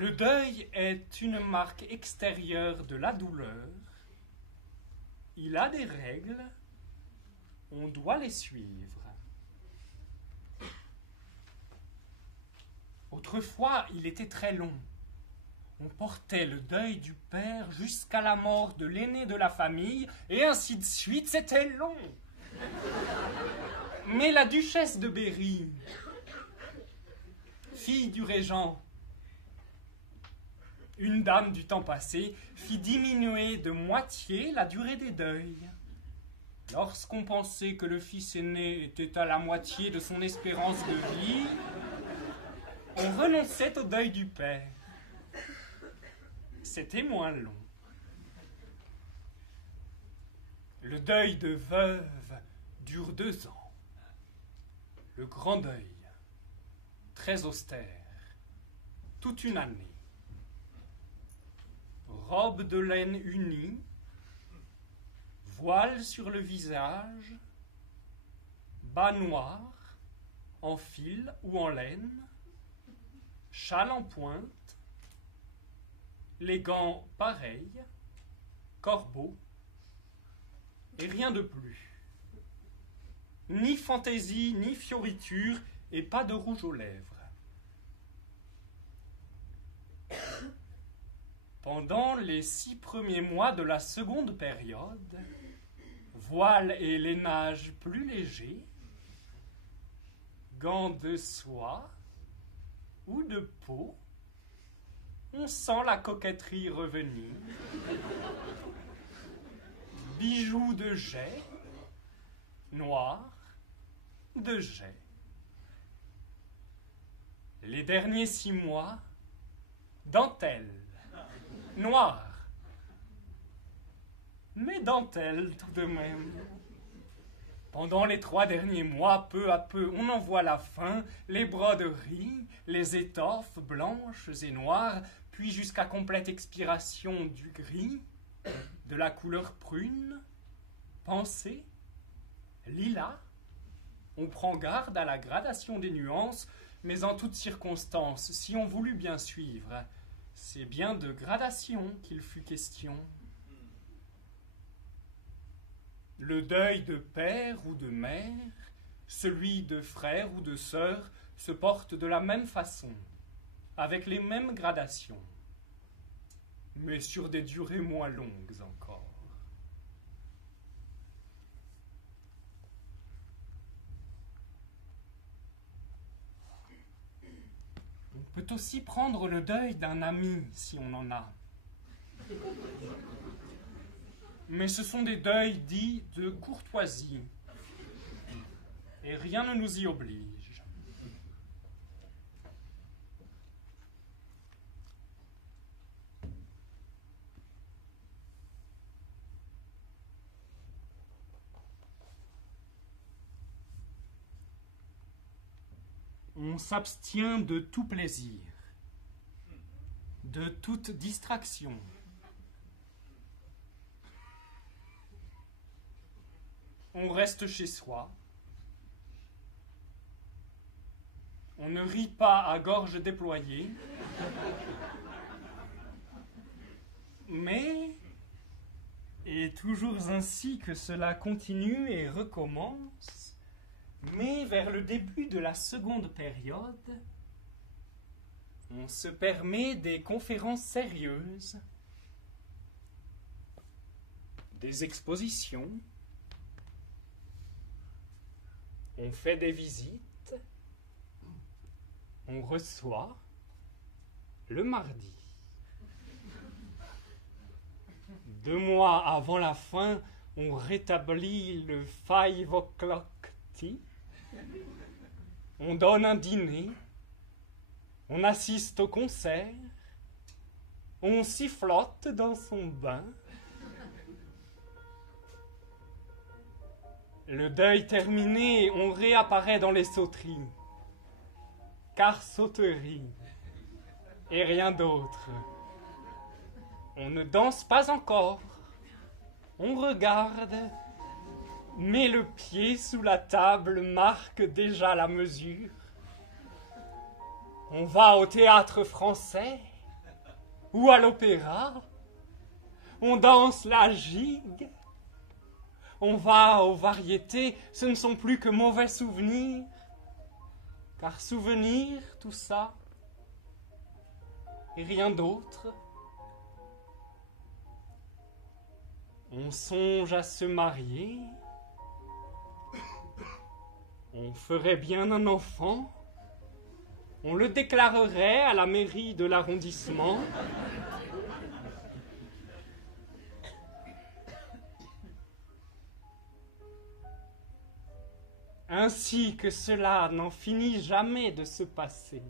Le deuil est une marque extérieure de la douleur. Il a des règles, on doit les suivre. Autrefois, il était très long. On portait le deuil du père jusqu'à la mort de l'aîné de la famille, et ainsi de suite, c'était long. Mais la duchesse de Berry, fille du régent, une dame du temps passé, fit diminuer de moitié la durée des deuils. Lorsqu'on pensait que le fils aîné était à la moitié de son espérance de vie, on renonçait au deuil du père. C'était moins long. Le deuil de veuve dure 2 ans. Le grand deuil, très austère, toute une année. Robe de laine unie, voile sur le visage, bas noir, en fil ou en laine, châle en pointe, les gants pareils, corbeau, et rien de plus. Ni fantaisie, ni fioriture, et pas de rouge aux lèvres. Pendant les 6 premiers mois de la seconde période, voile et lainage plus légers, gants de soie ou de peau, on sent la coquetterie revenir. Bijoux de jet, noirs, de jet. Les derniers 6 mois, dentelle, noire. Mais dentelle tout de même. Pendant les 3 derniers mois, peu à peu, on en voit la fin, les broderies, les étoffes blanches et noires, puis jusqu'à complète expiration du gris, de la couleur prune, pensée, lilas. On prend garde à la gradation des nuances, mais en toutes circonstances, si on voulut bien suivre, c'est bien de gradation qu'il fut question. Le deuil de père ou de mère, celui de frère ou de sœur, se porte de la même façon, avec les mêmes gradations, mais sur des durées moins longues encore. On peut aussi prendre le deuil d'un ami, si on en a. Mais ce sont des deuils dits de courtoisie, et rien ne nous y oblige. On s'abstient de tout plaisir, de toute distraction. On reste chez soi. On ne rit pas à gorge déployée. Mais, et toujours ainsi que cela continue et recommence, mais vers le début de la seconde période, on se permet des conférences sérieuses, des expositions, on fait des visites, on reçoit le mardi. 2 mois avant la fin, on rétablit le 5 o'clock tea. On donne un dîner, on assiste au concert, on sifflote dans son bain. Le deuil terminé, on réapparaît dans les sauteries. Car sauterie et rien d'autre. On ne danse pas encore. On regarde, mais le pied sous la table marque déjà la mesure. On va au théâtre français, ou à l'opéra. On danse la gigue. On va aux variétés, ce ne sont plus que mauvais souvenirs. Car souvenir, tout ça, et rien d'autre. On songe à se marier. On ferait bien un enfant. On le déclarerait à la mairie de l'arrondissement. Ainsi que cela n'en finit jamais de se passer.